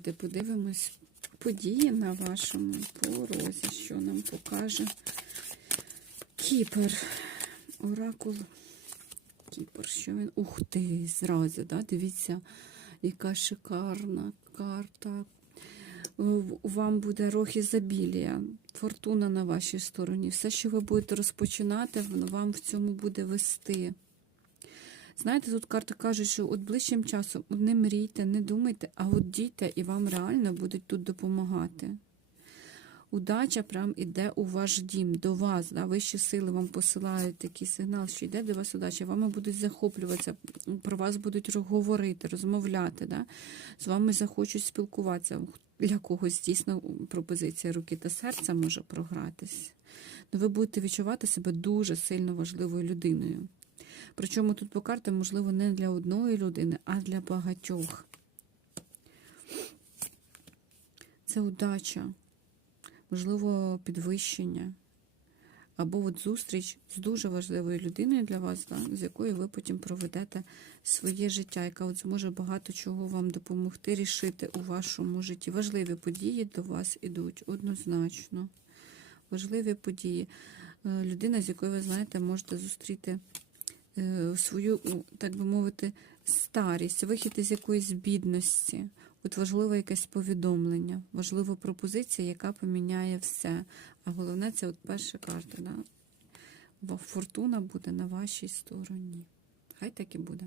Подивимось події на вашому порозі, що нам покаже Кіпер. Оракул. Кіпер, що він. Ух ти, зразу, да? дивіться, яка шикарна карта. Вам буде рог ізобілія, фортуна на вашій стороні. Все, що ви будете розпочинати, вам в цьому буде вести. Знаєте, тут карта каже, що от ближчим часом не мрійте, не думайте, а от дійте, і вам реально будуть тут допомагати. Удача прям іде у ваш дім, до вас. Да? Вищі сили вам посилають такий сигнал, що йде до вас удача. Вами будуть захоплюватися, про вас будуть говорити, розмовляти. Да? З вами захочуть спілкуватися. Для когось дійсно пропозиція руки та серця може програтись. Ну, ви будете відчувати себе дуже сильно важливою людиною. Причому тут по картам, можливо, не для одної людини, а для багатьох. Це удача, можливо, підвищення. Або от зустріч з дуже важливою людиною для вас, да, з якою ви потім проведете своє життя, яка от зможе багато чого вам допомогти рішити у вашому житті. Важливі події до вас ідуть однозначно. Важливі події. Е, Людина, з якою ви знаєте, можете зустріти свою, ну, так би мовити, старість, вихід із якоїсь бідності. От важливе якесь повідомлення, важлива пропозиція, яка поміняє все. А головне, це от перша карта. Да? Фортуна буде на вашій стороні. Хай так і буде.